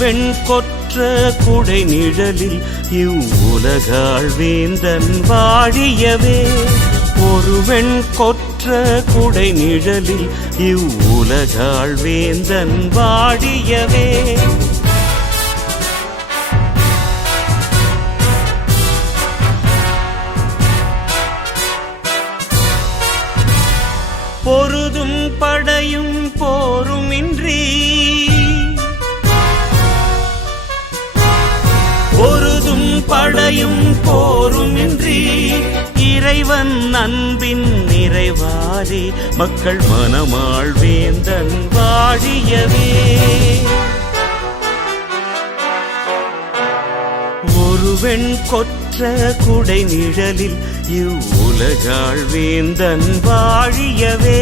வெண்கொற்ற குடை நிழலில் இவ்வுலகாள் வேந்தன் வாழியவே. ஒரு வெண்கொற்ற குடை நிழலில் இவ்வுலகாள் வேந்தன் வாழியவே. பொருதும் படையும் போருமின்றி பொருதும் படையும் போருமின்றி இறைவன் அன்பின் நிறைவாரே மக்கள் மனமாள் வேந்தன் வாழியவே. ஒரு வெண்கொற்ற குடை நிழலில் இவ்வுலகாள் வேந்தன் வாழியவே.